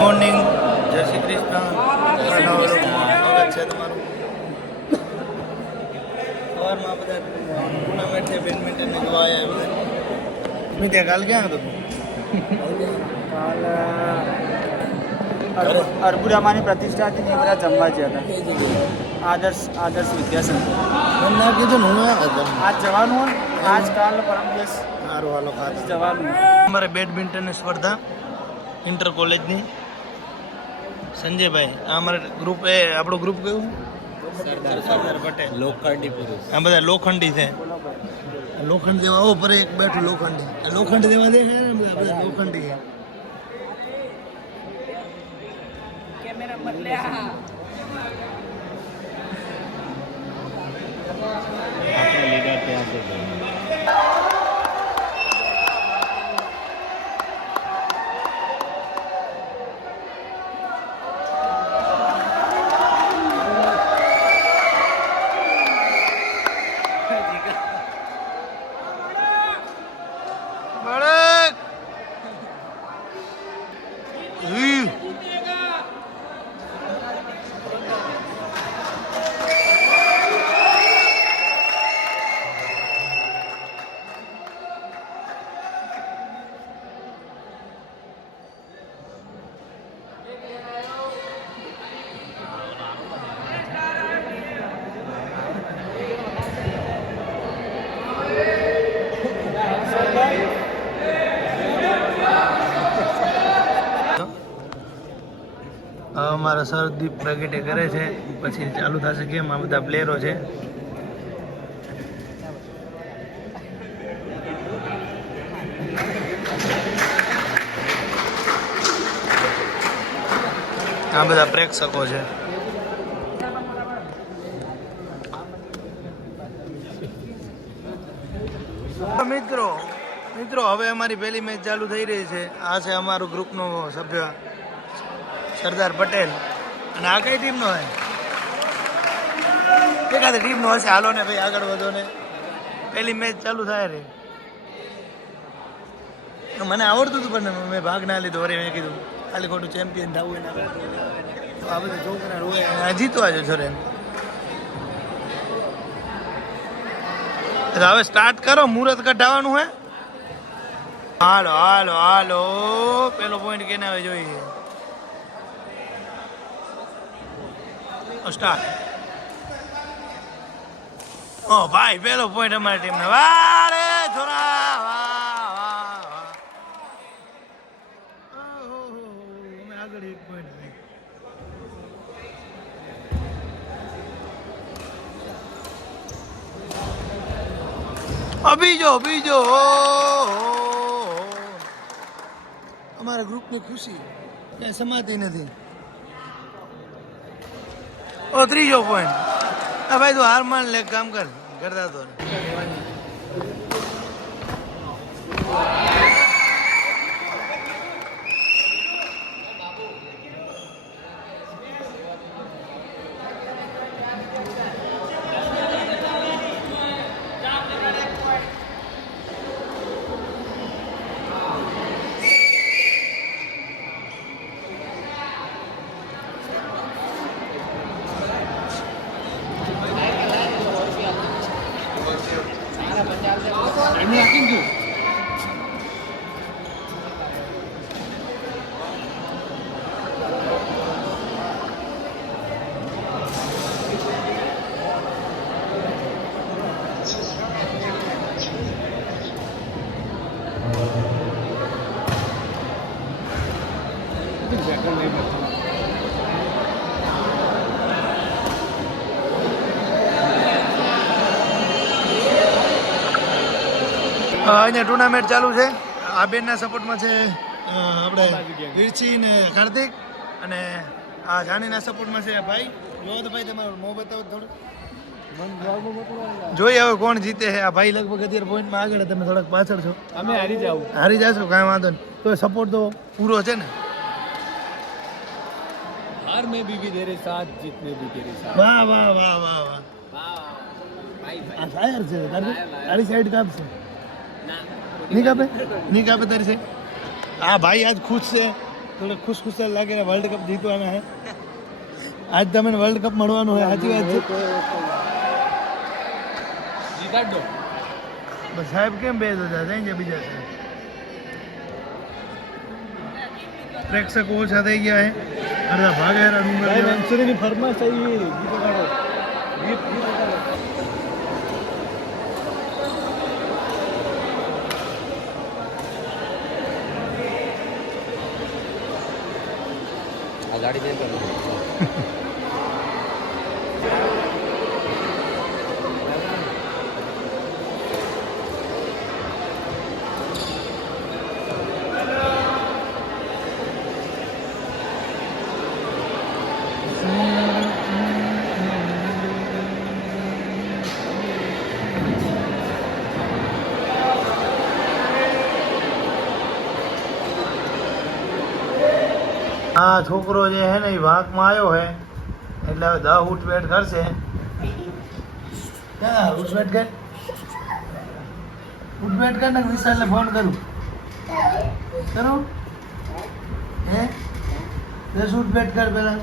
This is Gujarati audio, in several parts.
મોર્નિંગ, જય શ્રી કૃષ્ણ. સ્વાગત છે તમારું. સવારમાં બધા ટુર્નામેન્ટ છે બેડમિન્ટનની જોવા આવ્યા બધા. મેં ત્યાં કાલ ક્યાં હતો કાલ અરબુરામાની પ્રતિષ્ઠા હતી ને એ બધા જમવા ગયા હતા. આદર્શ વિદ્યાસંકુલ. મને ના કીધું ને હું આવ્યો. આજ જવાનું હોય ને આજ કાલ પરમ દિવસ સારું હાલો ખાતું જવાનું. અમારે બેડમિન્ટનની સ્પર્ધા ઇન્ટર કોલેજની. સંજયભાઈ આ અમારે ગ્રુપ એ આપણું ગ્રુપ કયું સરદાર પટેલ લોખંડી પુરુષ. આ બધા લોખંડી છે. લોખંડ દેવા આવો પર એક બેઠું લોખંડી. લોખંડ દેવા દે છે ને બધા લોખંડી છે. આપણો લીડર ત્યાં છે. અમારા સરદીપ પ્રગટે કરે છે પછી ચાલુ થશે ગેમ. આ બધા પ્લેયરો છે. આ બધા પ્રેક્ષકો છે. મિત્રો હવે અમારી પહેલી મેચ ચાલુ થઈ રહી છે. આ છે અમારું ગ્રુપનો સભ્ય સરદાર પટેલ. અને આ કઈ ટીમનો હોય? એકાદ ટીમનો હશે. હાલો ને ભાઈ આગળ વધો ને. પહેલી મેચ ચાલુ થાય રે. મને આવડતું હતું પણ મેં ભાગ ના લીધો. અરે મેં કીધું ખાલી ખોટું ચેમ્પિયન થવું એના તો આ બધા છોકરા હોય જીતવા જો છોરે. હવે સ્ટાર્ટ કરો. મુહૂર્ત કઢાવવાનું હે. હાલો હાલો હાલો પેલો પોઈન્ટ કેને આવે જોઈએ. સ્ટાર્ટ. ઓ ભાઈ પેલો પોઈન્ટ અમારી ટીમને. વાહ રે છોરા વાહ વાહ વાહ. અમે આગળ એક પોઈન્ટ. બીજો અમારા ગ્રુપની ખુશી કઈ સમાતી નથી. ઓ ત્રીજો પોઈન્ટ. હા ભાઈ તું હાર માન લે. કામ કર કરતા તો અહીંયા ટુર્નામેન્ટ ચાલુ છે. આ બેનના સપોર્ટમાં છે આપણે વીરચી ને કાર્તિક. અને આ જાનીના સપોર્ટમાં છે ભાઈ. જોવો તો ભાઈ તમારો મોં બતાવો થોડું. જોઈએ હવે કોણ જીતે છે. આ ભાઈ લગભગ અત્યારે પોઈન્ટમાં આગળ. તમે થોડાક પાછળ છો. અમે હારી જાશો કાંઈ વાંધો નહીં. તો સપોર્ટ તો પૂરો છે ને. हार में भी तेरे साथ, जीत में भी तेरे साथ. વાહ વાહ વાહ વાહ વાહ. આ શાયર છે. તારી સાઈડ કાપશે. નહીં કાપે તારી સાઈડ. આ ભાઈ આજ ખુશ છે. થોડો ખુશખુશાલ લાગે ને વર્લ્ડ કપ જીતવાના હે આજ તમને વર્લ્ડ કપ મળવાનું હોય સાચી વાત છે જીતા દો બસ સાહેબ કેમ બે હતા જાય છે બીજા સાહેબ પ્રેક્ષકો ઓછા થઈ ગયા હે અડધા ભાગે ભાઈ મંસૂરીની ફરમાશ આવી ગીતો ગાડો ગીત ગાડો આ ગાડી દે આ છોકરો જે હે ને એ વાંકમાં આવ્યો હે એટલે હવે 10 ઉઠ બેઠ કરશે ઉઠ બેઠ કર ને વિશાલને ફોન કરું હે 10 ઉઠ બેઠ કર પેલા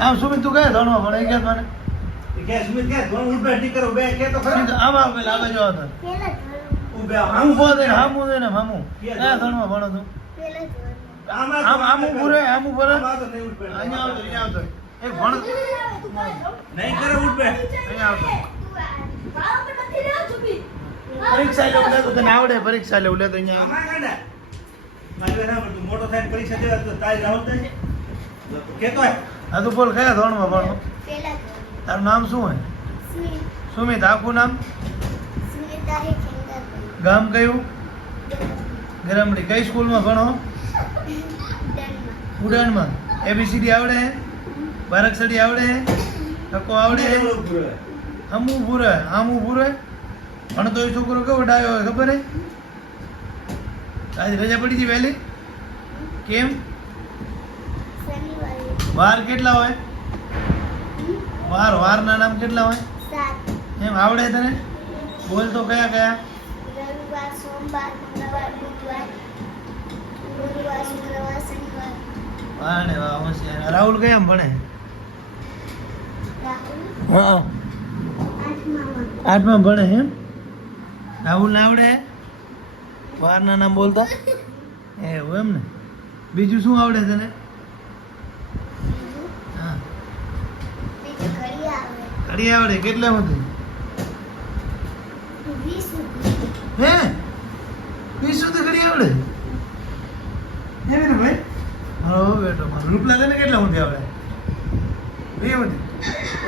આમ સુમિત તું કયા ધોણમાં ભણે ગયા મને આમ આવ પેલા આવે જો આમ ઉભો થઈને હામું થઈને હામું કયા ધોણમાં ભણો તું આમ ઉભું રહે આમ ઉભો રહે અહીંયા આવતો એક ભણ નહીં કરે ઉઠ બે અહીંયા આવતો પરીક્ષા લેવું લે તો તને આવડે પરીક્ષા લેવું લે તો અહીંયા મોટો થાય પરીક્ષા દેવા તો તારી આવડતા છે કેતો હા તું બોલ કયા ધોરણમાં ભણો તારું નામ શું હે સુમિત આખું નામ ગામ કયું ગરમડી કઈ સ્કૂલમાં ભણો ઉડાનમાં એબીસીડી આવડે હે બારકસડી આવડે હે ટકો આવડે હે હમું પૂરે આમું પૂરે ભણતો એ છોકરો કેવો ડાયો હોય ખબર હે આજે રજા પડી હતી વહેલી કેમ વાર કેટલા હોય વારના નામ કેટલા હોય એમ આવડે તને બોલ તો કયા કયા રવિવાર સોમવાર મંગળવાર બુધવાર ગુરુવાર શુક્રવાર શનિવાર વાહ ને વાહ હોશિયાર રાહુલ કયા ભણે રાહુલ હા આઠમામાં 8માં ભણે એમ રાહુલ ને આવડે વારના નામ બોલતા એવું એમ ને બીજું શું આવડે તને હા બીજું ઘડી આવે ઘડી આવડે કેટલા સુધી 20 સુધી હે 20 સુધી ઘડી આવડે એમ ને ભાઈ હા બેટો મારો રૂપલા તને કેટલા સુધી આવડે 20 સુધી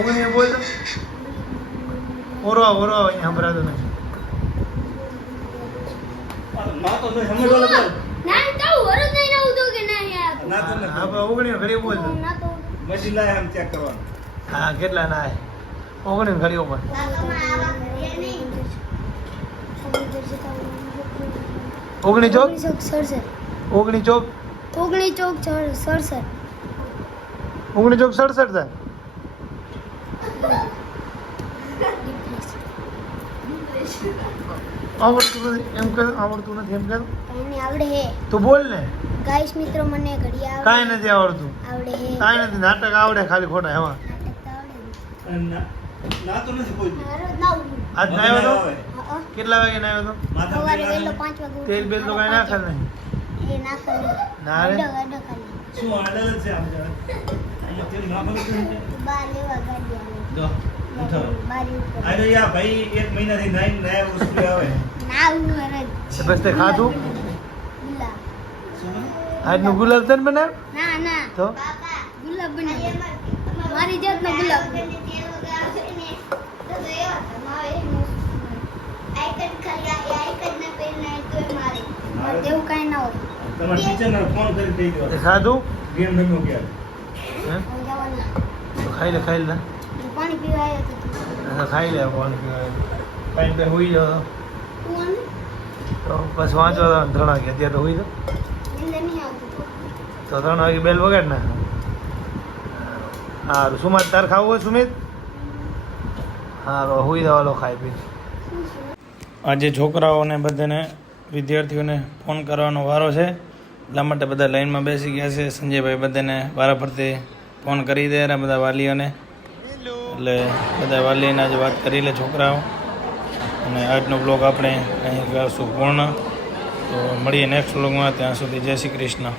ઓગણી બોલ તો ઓરો અહીંયા સંભળાતો નથી ના તો વરદ નહીં રહું તો કે ના યાર હા ઓગણી ઘડી બોલ તો ના તો હા કેટલા ના હે ઓગણી ઘડીઓ પર કાકામાં આવા ઘરે નહીં ઓગણી ચોક 67 ઓગણી ચોક 67 ઓગણી ચોક 67 થાય આવડતું નથી એમ કર આવડતું નથી એમ કર એને આવડે હે તું બોલ ને ગાઈસ મિત્રો મને ઘડી આવડે કાંઈ નથી આવડતું આવડે હે કાંઈ નથી નાટક આવડે ખાલી ખોટા એમાં નાટક તો આવડે આજ મારો ના ના આવ્યો તો હા કેટલા વાગે ના આવ્યો તો સવારે વહેલો 5 વાગે તેલ બેલ તો કાંઈ નાખે નહીં એ ના કરે ના રે અડો ખાલી બા લેવા ગાડી આવે બારી ઉપર ના ઉમર જ તો બસ તે ખાધું ગુલાબ આજનું ગુલાબ તને બનાવ ના ના તો ગુલાબ બની મારી જાતનો ગુલાબ એવું કઈ ના હોય તે ખાધું ગેમ રમ્યો કે હે જવાનું તો ખાઈ લે પાણી પીવા આવ્યો હતો ખાઈ લે ફોન ખાઈ પે હુઈ જાઓ તું તો બસ વાંચો 3 વાગે અત્યારે તો હુઈ જાઓ નીંદર નહીં આવતું તો 3 વાગે બેલ વગાડ ને સારું સુમિત તાર ખાવું હોય સુમિત સારું હુઈ જવાલો ખાઈ પી આજે છોકરાઓને બધાને વિદ્યાર્થીઓને ફોન કરવાનો વારો છે એટલા માટે બધા લાઈનમાં બેસી ગયા છે. સંજયભાઈ બધાને વારાફરતી ફોન કરી દે બધા વાલીઓને, એટલે બધા વાલીને આજે વાત કરી લે છોકરાઓ. અને આજનો બ્લોગ આપણે અહીં કરશું પૂર્ણ. તો મળીએ નેક્સ્ટ બ્લોગમાં. ત્યાં સુધી જય શ્રી કૃષ્ણ.